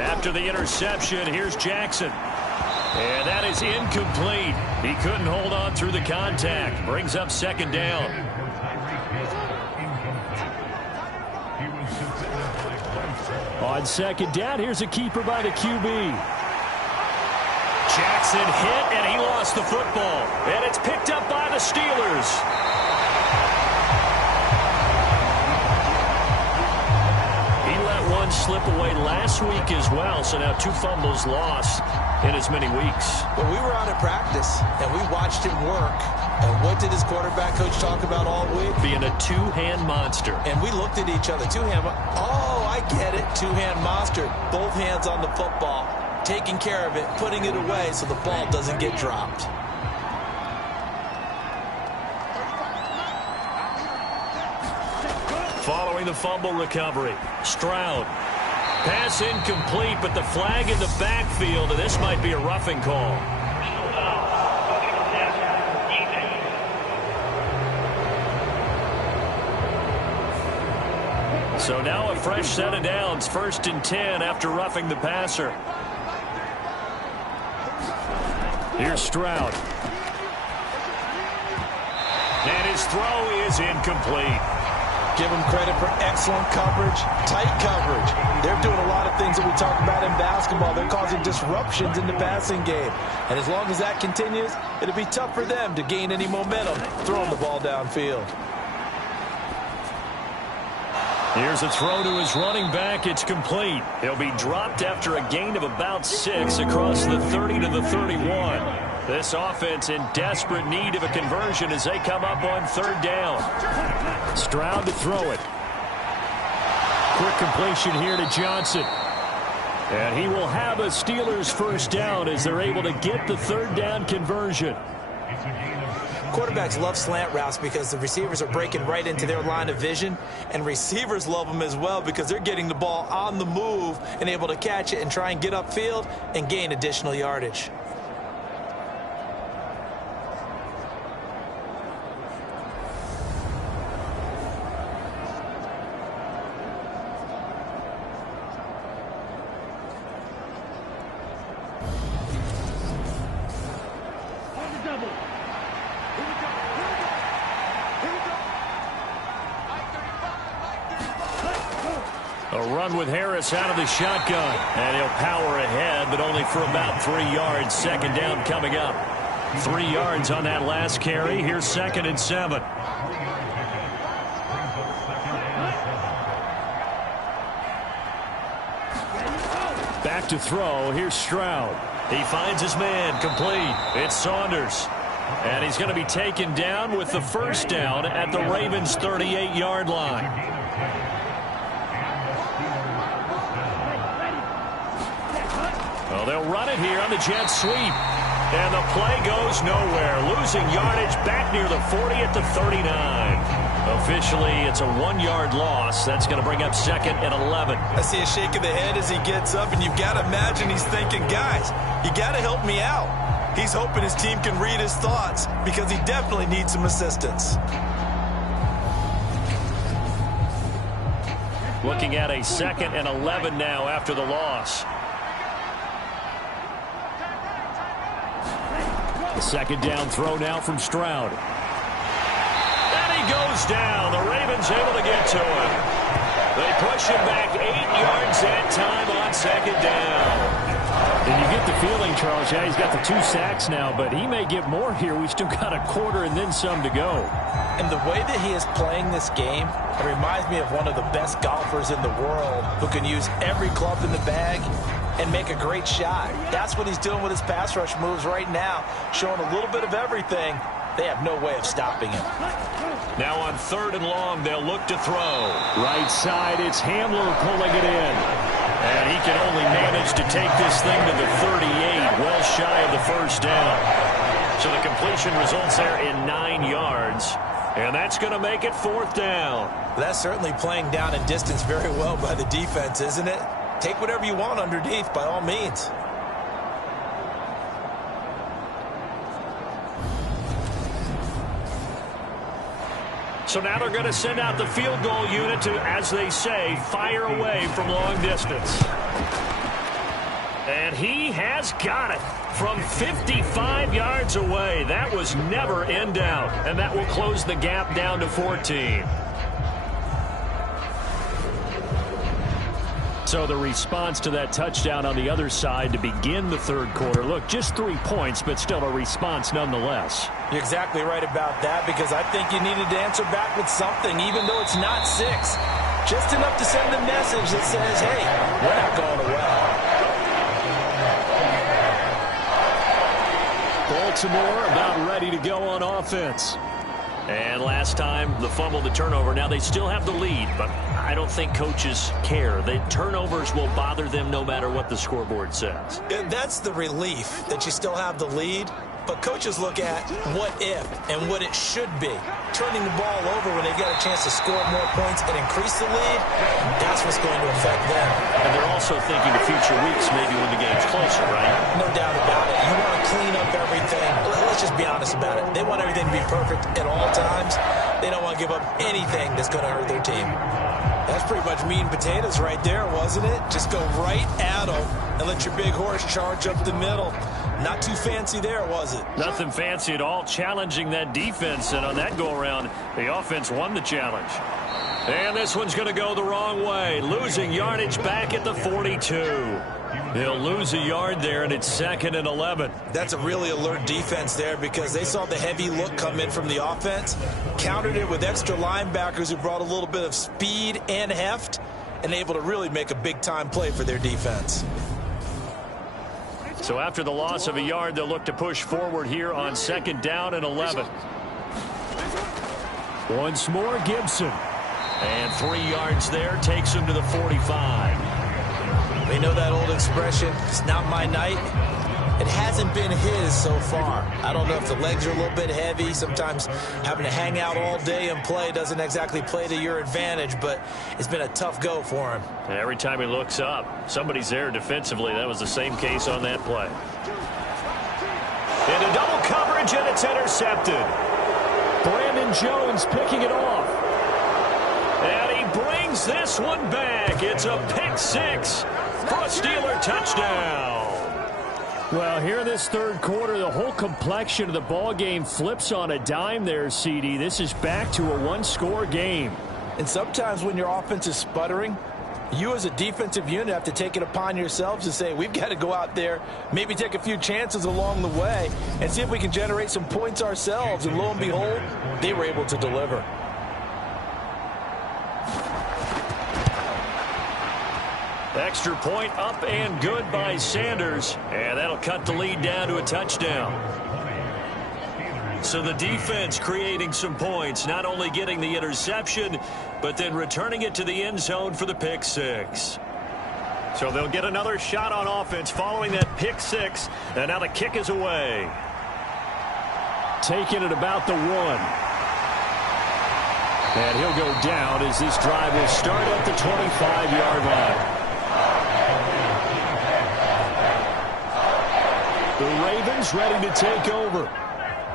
After the interception, here's Jackson. And that is incomplete. He couldn't hold on through the contact. Brings up 2nd down. On 2nd down, here's a keeper by the QB. Jackson hit, and he lost the football. And it's picked up by the Steelers. Slip away last week as well, so now 2 fumbles lost in as many weeks. Well, we were out at practice, and we watched him work. And what did his quarterback coach talk about all week? Being a 2-hand monster. And we looked at each other. 2-hand. Oh, I get it. 2-hand monster. Both hands on the football, taking care of it, putting it away so the ball doesn't get dropped. Following the fumble recovery, Stroud. Pass incomplete, but the flag in the backfield, and this might be a roughing call. So now a fresh set of downs, 1st and 10 after roughing the passer. Here's Stroud. And his throw is incomplete. Give them credit for excellent coverage, tight coverage. They're doing a lot of things that we talk about in basketball. They're causing disruptions in the passing game. And as long as that continues, it'll be tough for them to gain any momentum throwing the ball downfield. Here's a throw to his running back. It's complete. He'll be dropped after a gain of about 6 across the 30 to the 31. This offense in desperate need of a conversion as they come up on 3rd down. Stroud to throw it. Quick completion here to Johnson. And he will have a Steelers 1st down as they're able to get the 3rd down conversion. Quarterbacks love slant routes because the receivers are breaking right into their line of vision, and receivers love them as well because they're getting the ball on the move and able to catch it and try and get upfield and gain additional yardage. With Harris out of the shotgun, and he'll power ahead, but only for about 3 yards. 2nd down coming up. 3 yards on that last carry. Here's 2nd and 7. Back to throw. Here's Stroud. He finds his man. Complete. It's Saunders. And he's going to be taken down with the 1st down at the Ravens' 38-yard line. Well, they'll run it here on the jet sweep. And the play goes nowhere. Losing yardage back near the 40 at the 39. Officially, it's a 1-yard loss. That's going to bring up 2nd and 11. I see a shake of the head as he gets up, and you've got to imagine he's thinking, guys, you got to help me out. He's hoping his team can read his thoughts because he definitely needs some assistance. Looking at a 2nd and 11 now after the loss. The 2nd down throw now from Stroud. And he goes down. The Ravens able to get to him. They push him back 8 yards that time on 2nd down. And you get the feeling, Charles, yeah, he's got the 2 sacks now, but he may get more here. We've still got a quarter and then some to go. And the way that he is playing this game, it reminds me of one of the best golfers in the world who can use every club in the bag and make a great shot. That's what he's doing with his pass rush moves right now, showing a little bit of everything. They have no way of stopping him. Now on 3rd and long, they'll look to throw. Right side, it's Hamler pulling it in. And he can only manage to take this thing to the 38, well shy of the first down. So the completion results there in 9 yards. And that's going to make it 4th down. That's certainly playing down and distance very well by the defense, isn't it? Take whatever you want underneath, by all means. So now they're going to send out the field goal unit to, as they say, fire away from long distance. And he has got it from 55 yards away. That was never in doubt. And that will close the gap down to 14. So the response to that touchdown on the other side to begin the third quarter. Look, just 3 points, but still a response nonetheless. You're exactly right about that, because I think you needed to answer back with something, even though it's not 6. Just enough to send a message that says, hey, we're not going away. Baltimore about ready to go on offense. And last time, the fumble, the turnover. Now they still have the lead, but I don't think coaches care. The turnovers will bother them no matter what the scoreboard says. That's the relief, that you still have the lead. But coaches look at what if and what it should be. Turning the ball over when they get a chance to score more points and increase the lead, that's what's going to affect them. And they're also thinking of future weeks, maybe when the game's closer, right? No doubt about it. You want to clean up everything. Let's just be honest about it. They want everything to be perfect at all times. They don't want to give up anything that's going to hurt their team. That's pretty much meat and potatoes right there, wasn't it? Just go right at them and let your big horse charge up the middle. Not too fancy there, was it? Nothing fancy at all, challenging that defense. And on that go-around, the offense won the challenge. And this one's going to go the wrong way. Losing yardage back at the 42. They'll lose a yard there, and it's 2nd and 11. That's a really alert defense there, because they saw the heavy look come in from the offense, countered it with extra linebackers who brought a little bit of speed and heft, and able to really make a big-time play for their defense. So after the loss of a yard, they'll look to push forward here on 2nd down and 11. Once more, Gibson. And 3 yards there takes him to the 45. We know that old expression, it's not my night. It hasn't been his so far. I don't know if the legs are a little bit heavy. Sometimes having to hang out all day and play doesn't exactly play to your advantage, but it's been a tough go for him. Every time he looks up, somebody's there defensively. That was the same case on that play. Into double coverage, and it's intercepted. Brandon Jones picking it off. And he brings this one back. It's a pick 6 for a Steeler touchdown. Well, here in this third quarter, the whole complexion of the ball game flips on a dime there, CD. This is back to a one-score game. And sometimes when your offense is sputtering, you as a defensive unit have to take it upon yourselves to say, we've got to go out there, maybe take a few chances along the way, and see if we can generate some points ourselves. And lo and behold, they were able to deliver. Extra point up and good by Sanders. And that'll cut the lead down to a touchdown. So the defense creating some points, not only getting the interception, but then returning it to the end zone for the pick 6. So they'll get another shot on offense following that pick 6. And now the kick is away. Taking it about the 1. And he'll go down as this drive will start at the 25-yard line. The Ravens ready to take over.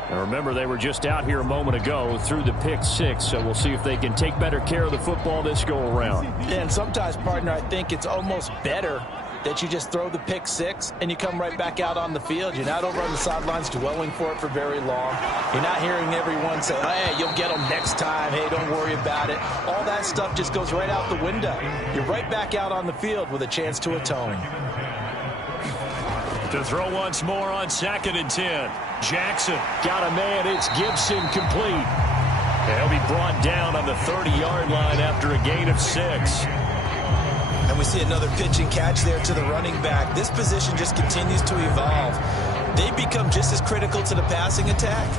Now remember, they were just out here a moment ago through the pick 6, so we'll see if they can take better care of the football this go-around. And sometimes, partner, I think it's almost better that you just throw the pick 6 and you come right back out on the field. You're not over on the sidelines dwelling for it for very long. You're not hearing everyone say, hey, you'll get them next time. Hey, don't worry about it. All that stuff just goes right out the window. You're right back out on the field with a chance to atone. To throw once more on 2nd and 10. Jackson got a man. It's Gibson complete. And he'll be brought down on the 30-yard line after a gain of 6. And we see another pitch and catch there to the running back. This position just continues to evolve. They become just as critical to the passing attack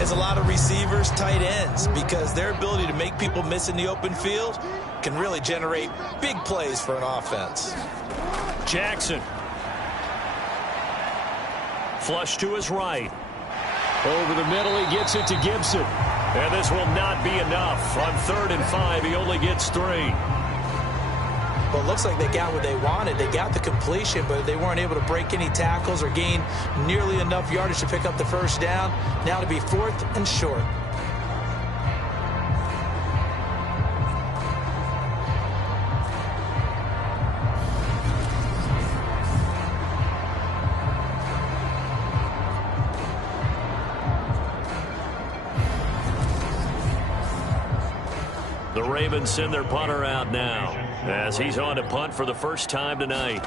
as a lot of receivers, tight ends, because their ability to make people miss in the open field can really generate big plays for an offense. Jackson. Flush to his right. Over the middle, he gets it to Gibson. And this will not be enough. On 3rd and 5, he only gets 3. Well, it looks like they got what they wanted. They got the completion, but they weren't able to break any tackles or gain nearly enough yardage to pick up the first down. Now to be 4th and short. The Ravens send their punter out now as he's on to punt for the first time tonight.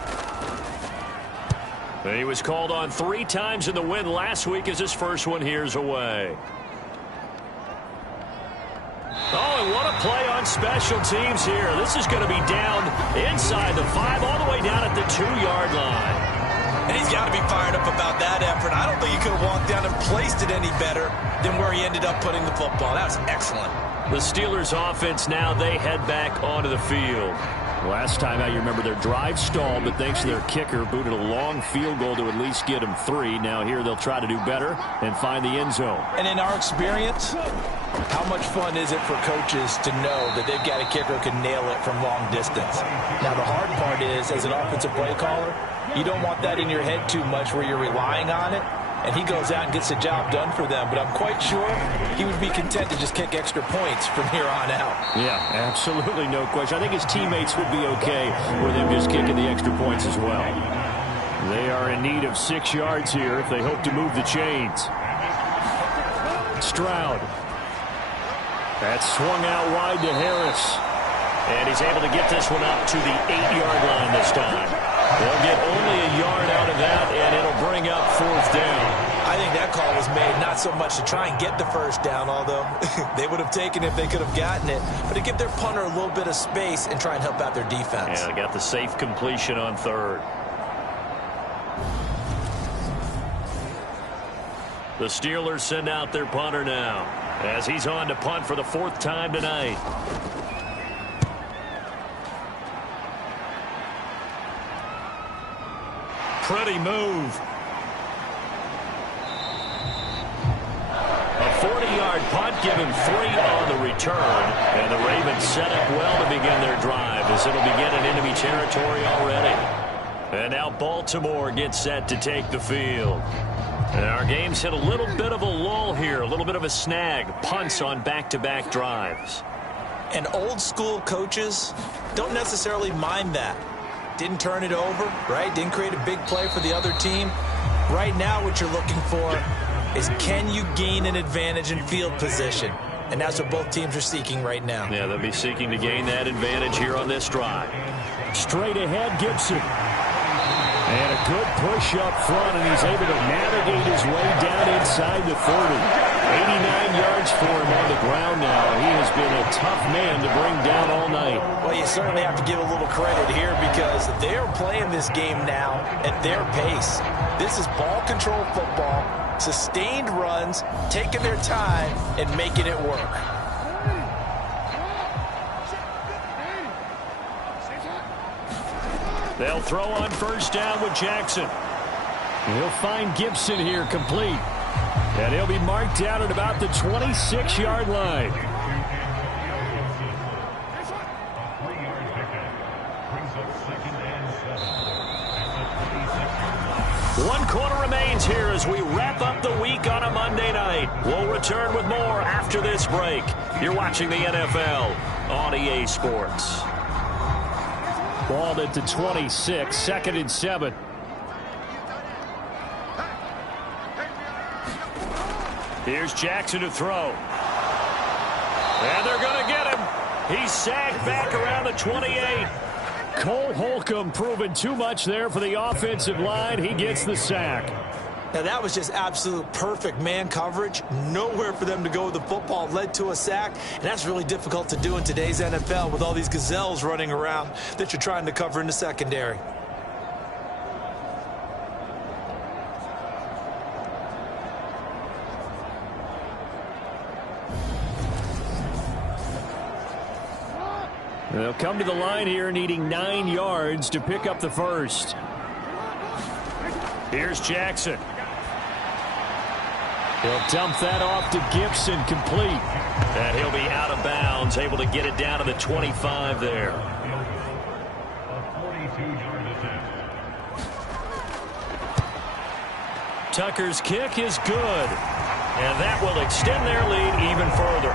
And he was called on 3 times in the win last week as his first one here's away. Oh, and what a play on special teams here. This is going to be down inside the 5 all the way down at the 2-yard line. And he's got to be fired up about that effort. I don't think he could have walked down and placed it any better than where he ended up putting the football. That was excellent. The Steelers offense now, they head back onto the field. Last time out, you remember their drive stalled, but thanks to their kicker, booted a long field goal to at least get them 3. Now here they'll try to do better and find the end zone. And in our experience, how much fun is it for coaches to know that they've got a kicker who can nail it from long distance? Now the hard part is, as an offensive play caller, you don't want that in your head too much where you're relying on it. And he goes out and gets the job done for them. But I'm quite sure he would be content to just kick extra points from here on out. Yeah, absolutely no question. I think his teammates would be okay with him just kicking the extra points as well. They are in need of 6 yards here if they hope to move the chains. Stroud. That's swung out wide to Harris. And he's able to get this one up to the 8-yard line this time. They'll get only a yard out of that, and it'll bring up 4th down. I think that call was made not so much to try and get the first down, although they would have taken it if they could have gotten it, but to give their punter a little bit of space and try and help out their defense. Yeah, they got the safe completion on 3rd. The Steelers send out their punter now as he's on to punt for the 4th time tonight. Pretty move. A 40-yard punt, given 3 on the return. And the Ravens set up well to begin their drive as it'll begin in enemy territory already. And now Baltimore gets set to take the field. And our game's hit a little bit of a lull here, a little bit of a snag. Punts on back-to-back drives. And old school coaches don't necessarily mind that. Didn't turn it over, right? Didn't create a big play for the other team. Right now what you're looking for is, can you gain an advantage in field position? And that's what both teams are seeking right now. Yeah, they'll be seeking to gain that advantage here on this drive. Straight ahead, Gibson. And a good push up front, and he's able to navigate his way down inside the 30. 89 yards for him on the ground now. He has been a tough man to bring down all night. Well, you certainly have to give a little credit here because they're playing this game now at their pace. This is ball control football, sustained runs, taking their time and making it work. They'll throw on 1st down with Jackson. He'll find Gibson here complete. And he'll be marked down at about the 26-yard line. 1 quarter remains here as we wrap up the week on a Monday night. We'll return with more after this break. You're watching the NFL on EA Sports. Ball at the 26, 2nd and 7. Here's Jackson to throw. And they're going to get him. He's sacked back around the 28. Cole Holcomb proving too much there for the offensive line. He gets the sack. Now that was just absolute perfect man coverage. Nowhere for them to go with the football. Led to a sack. And that's really difficult to do in today's NFL with all these gazelles running around that you're trying to cover in the secondary. They'll come to the line here needing 9 yards to pick up the first. Here's Jackson. He'll dump that off to Gibson, complete. And he'll be out of bounds, able to get it down to the 25 there. Tucker's kick is good. And that will extend their lead even further.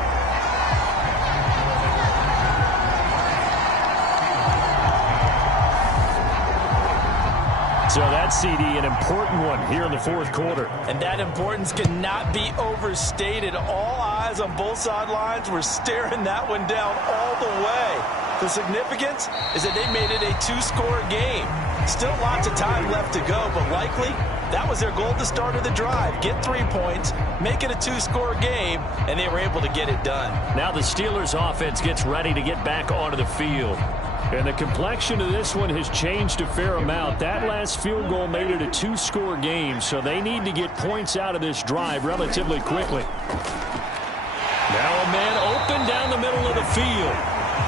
So that CD, an important one here in the fourth quarter. And that importance cannot be overstated. All eyes on both sidelines were staring that one down all the way. The significance is that they made it a 2-score game. Still lots of time left to go, but likely that was their goal at the start of the drive. Get 3 points, make it a 2-score game, and they were able to get it done. Now the Steelers offense gets ready to get back onto the field. And the complexion of this one has changed a fair amount. That last field goal made it a 2-score game, so they need to get points out of this drive relatively quickly. Now a man open down the middle of the field.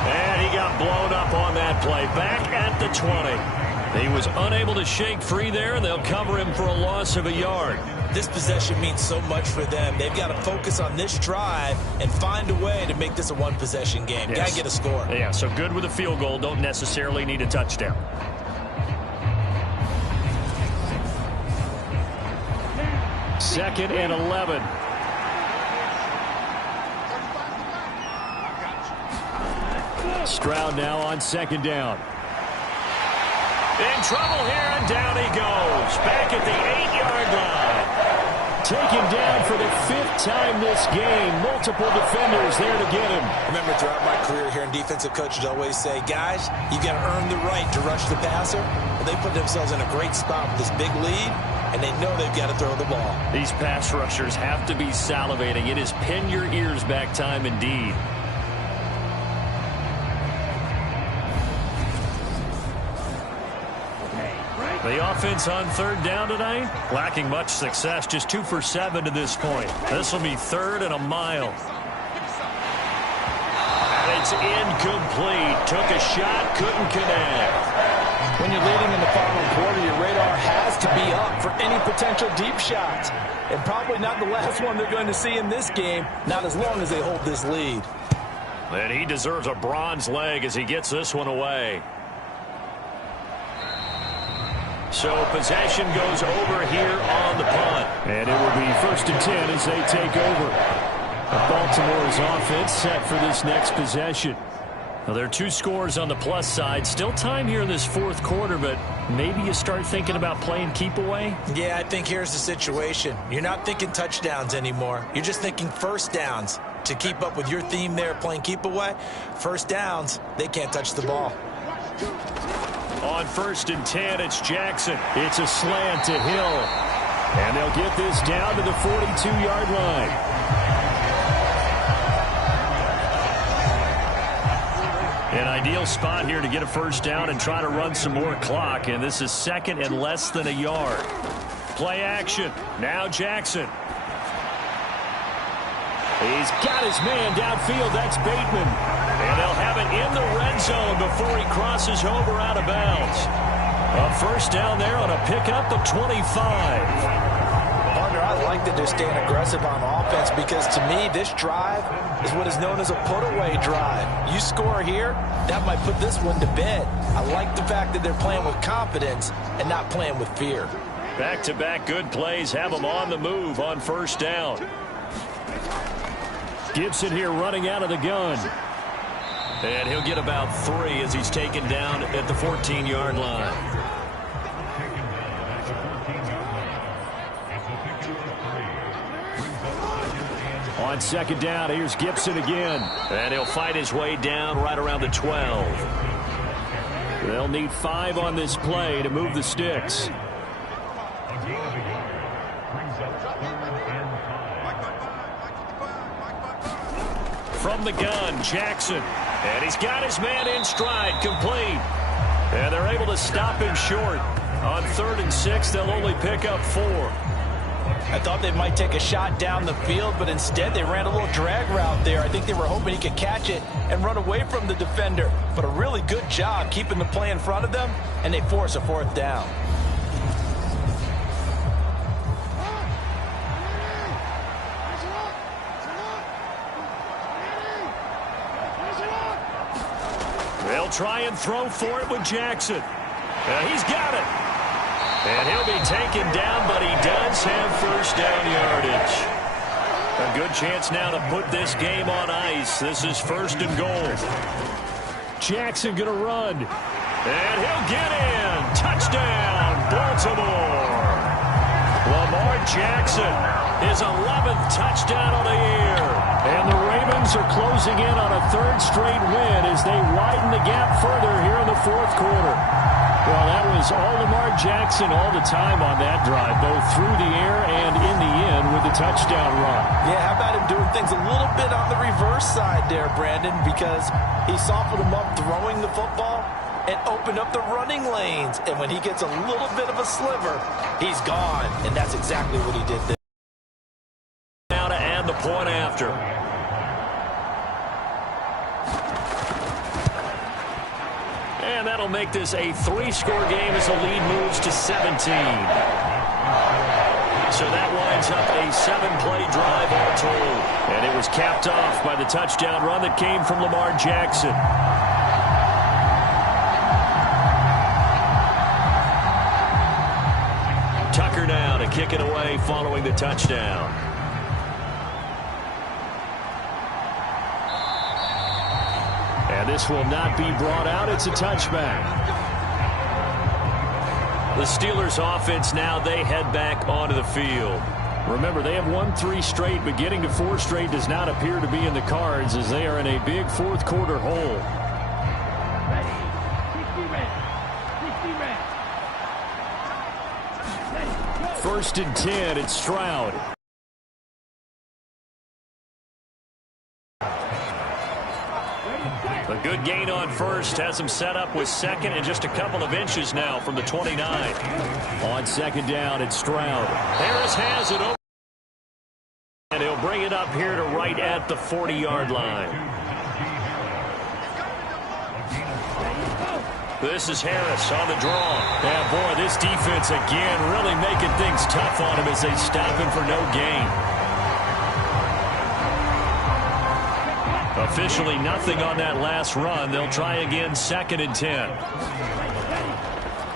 And he got blown up on that play. Back at the 20. He was unable to shake free there, and they'll cover him for a loss of a yard. This possession means so much for them. They've got to focus on this drive and find a way to make this a one-possession game. Yes. Got to get a score. Yeah, so good with a field goal. Don't necessarily need a touchdown. Second and 11. Stroud now on second down. In trouble here, and down he goes. Back at the 8-yard line. Taken down for the 5th time this game. Multiple defenders there to get him. Remember, throughout my career here in defensive coaches always say, guys, you got to earn the right to rush the passer. Well, they put themselves in a great spot with this big lead, and they know they've got to throw the ball. These pass rushers have to be salivating. It is pin your ears back time indeed. The offense on third down tonight, lacking much success, just 2 for 7 to this point. This will be 3rd and a mile. And it's incomplete. Took a shot, couldn't connect. When you're leading in the final quarter, your radar has to be up for any potential deep shots. And probably not the last one they're going to see in this game, not as long as they hold this lead. And he deserves a bronze leg as he gets this one away. So possession goes over here on the punt. And it will be 1st and 10 as they take over. Baltimore's offense set for this next possession. Now, there are 2 scores on the plus side. Still time here in this fourth quarter, but maybe you start thinking about playing keep away? Yeah, I think here's the situation. You're not thinking touchdowns anymore. You're just thinking first downs. To keep up with your theme there, playing keep away, first downs, they can't touch the ball. On 1st and 10, it's Jackson. It's a slant to Hill. And they'll get this down to the 42-yard line. An ideal spot here to get a first down and try to run some more clock. And this is 2nd and less than a yard. Play action. Now Jackson. He's got his man downfield. That's Bateman. And they'll have it in the red zone before he crosses over out of bounds. A first down there on a pickup of 25. Partner, I like that they're staying aggressive on offense because to me, this drive is what is known as a put-away drive. You score here, that might put this one to bed. I like the fact that they're playing with confidence and not playing with fear. Back-to-back good plays have them on the move on first down. Gibson here running out of the gun. And he'll get about 3 as he's taken down at the 14-yard line. On second down, here's Gibson again. And he'll fight his way down right around the 12. They'll need 5 on this play to move the sticks. From the gun, Jackson. And he's got his man in stride, complete. And they're able to stop him short. On 3rd and 6, they'll only pick up 4. I thought they might take a shot down the field, but instead they ran a little drag route there. I think they were hoping he could catch it and run away from the defender. But a really good job keeping the play in front of them, and they force a 4th down. They'll try and throw for it with Jackson. He's got it. And he'll be taken down, but he does have first down yardage. A good chance now to put this game on ice. This is 1st and goal. Jackson going to run. And he'll get in. Touchdown, Baltimore. Lamar Jackson, his 11th touchdown of the year. And the Ravens are closing in on a 3rd straight win as they widen the gap further here in the 4th quarter. Well, that was all Lamar Jackson all the time on that drive, both through the air and in the end with the touchdown run. Yeah, how about him doing things a little bit on the reverse side there, Brandon, because he softened him up throwing the football and opened up the running lanes. And when he gets a little bit of a sliver, he's gone. And that's exactly what he did there. Now to add the point after. And that'll make this a 3-score game as the lead moves to 17. So that winds up a 7-play drive all told. And it was capped off by the touchdown run that came from Lamar Jackson. Tucker now to kick it away following the touchdown. And this will not be brought out. It's a touchback. The Steelers offense now, they head back onto the field. Remember, they have won 3 straight, but getting to 4 straight does not appear to be in the cards as they are in a big 4th quarter hole. Ready. 60 red. 60 red. 1st and 10, it's Stroud. A good gain on 1st has him set up with 2nd and just a couple of inches now from the 29. On 2nd down, it's Stroud. Harris has it open. And he'll bring it up here to right at the 40-yard line. This is Harris on the draw. Yeah, boy, this defense again really making things tough on him as they stop him for no gain. Officially nothing on that last run. They'll try again 2nd and 10.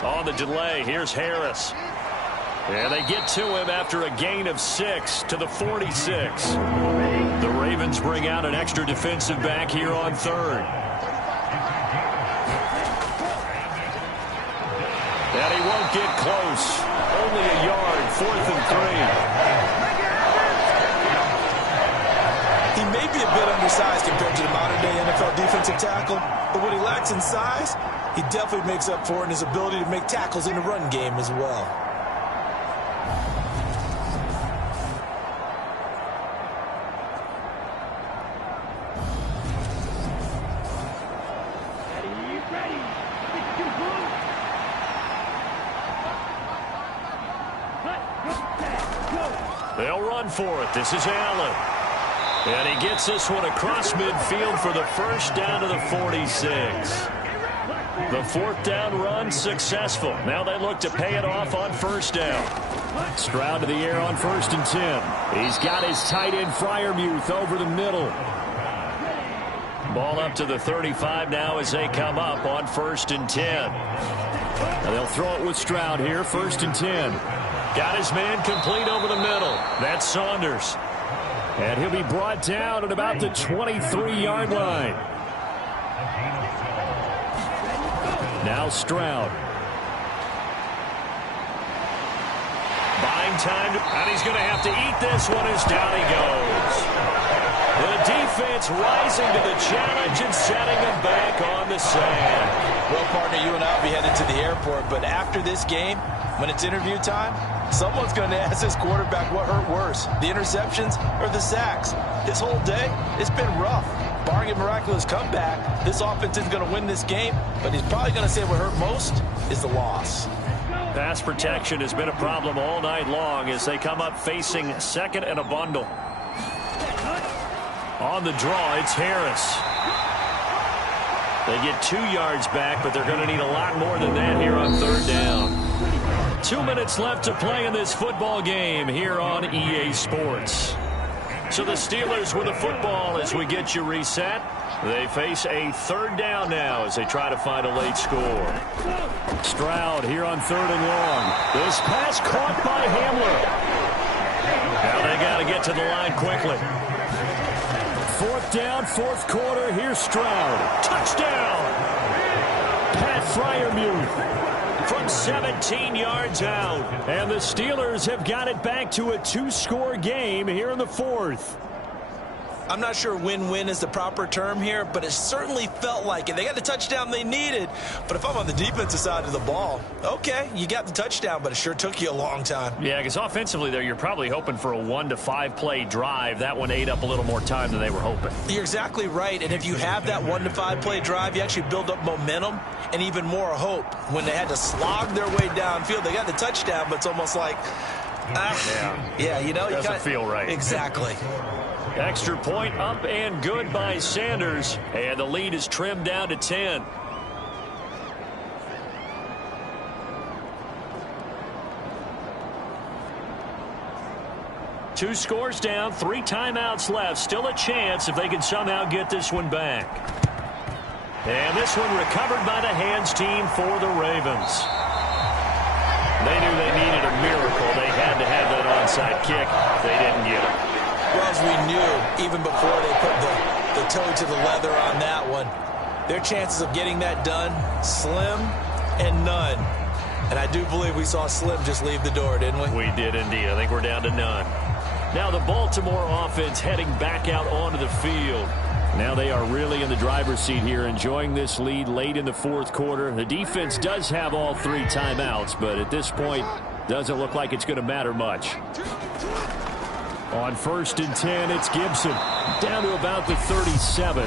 On the delay, here's Harris. And they get to him after a gain of 6 to the 46. The Ravens bring out an extra defensive back here on 3rd. And he won't get close. Only a yard, 4th and 3. He may be a bit undersized compared to the modern-day NFL defensive tackle, but what he lacks in size, he definitely makes up for in his ability to make tackles in the run game as well. Ready. 62 blue. They'll run for it. This is Allen. And he gets this one across midfield for the 1st down to the 46. The 4th down run successful. Now they look to pay it off on 1st down. Stroud to the air on 1st and 10. He's got his tight end Freiermuth over the middle. Ball up to the 35 now as they come up on 1st and 10. And they'll throw it with Stroud here, 1st and 10. Got his man complete over the middle. That's Saunders. And he'll be brought down at about the 23-yard line. Now Stroud. Buying time, and he's going to have to eat this one as down he goes. The defense rising to the challenge and setting him back on the sand. Well, partner, you and I will be headed to the airport, but after this game, when it's interview time, someone's going to ask this quarterback what hurt worse, the interceptions or the sacks. This whole day, it's been rough. Barring a miraculous comeback, this offense isn't going to win this game, but he's probably going to say what hurt most is the loss. Let's go. Pass protection has been a problem all night long as they come up facing second and a bundle. On the draw, it's Harris. They get 2 yards back, but they're going to need a lot more than that here on third down. 2 minutes left to play in this football game here on EA Sports. So the Steelers with the football as we get you reset. They face a third down now as they try to find a late score. Stroud here on third and long. This pass caught by Hamler. Now they got to get to the line quickly. Fourth down, fourth quarter. Here's Stroud. Touchdown! Pat Freiermuth from 17 yards out. And the Steelers have got it back to a 2-score game here in the fourth. I'm not sure win-win is the proper term here, but it certainly felt like it. They got the touchdown they needed. But if I'm on the defensive side of the ball, okay, you got the touchdown, but it sure took you a long time. Yeah, because offensively there, you're probably hoping for a 1 to 5 play drive. That one ate up a little more time than they were hoping. You're exactly right. And if you have that 1 to 5 play drive, you actually build up momentum and even more hope. When they had to slog their way downfield, they got the touchdown, but it's almost like, yeah, you know, doesn't feel right. Exactly. Extra point up and good by Sanders. And the lead is trimmed down to 10. Two scores down, 3 timeouts left. Still a chance if they can somehow get this one back. And this one recovered by the hands team for the Ravens. They knew they needed a miracle. They had to have that onside kick. They didn't get it. Well, as we knew, even before they put the toe to the leather on that one, their chances of getting that done, slim and none. And I do believe we saw Slim just leave the door, didn't we? We did indeed. I think we're down to none. Now the Baltimore offense heading back out onto the field. Now they are really in the driver's seat here, enjoying this lead late in the fourth quarter. The defense does have all 3 timeouts, but at this point, doesn't look like it's going to matter much. On 1st and 10, it's Gibson. Down to about the 37.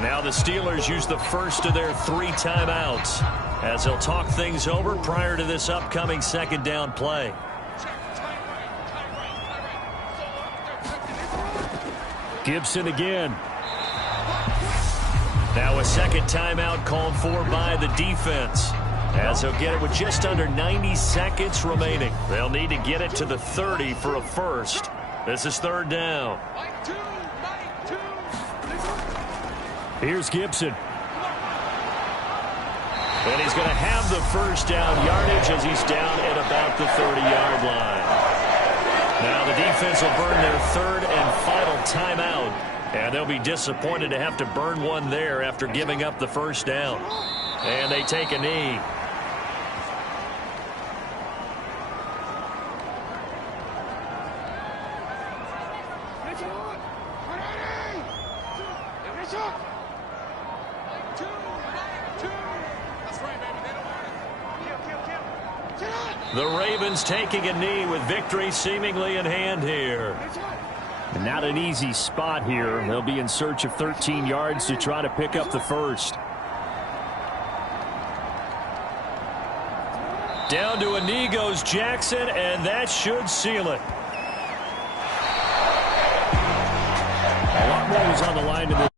Now the Steelers use the first of their 3 timeouts as they'll talk things over prior to this upcoming second down play. Gibson again. Now a second timeout called for by the defense, as they'll get it with just under 90 seconds remaining. They'll need to get it to the 30 for a first. This is third down. Here's Gibson. And he's going to have the first down yardage as he's down at about the 30-yard line. Now the defense will burn their third and final timeout. And they'll be disappointed to have to burn one there after giving up the first down. And they take a knee. The Ravens taking a knee with victory seemingly in hand here. Not an easy spot here. They'll be in search of 13 yards to try to pick up the first. Down to a knee goes Jackson, and that should seal it. A lot more was on the line in this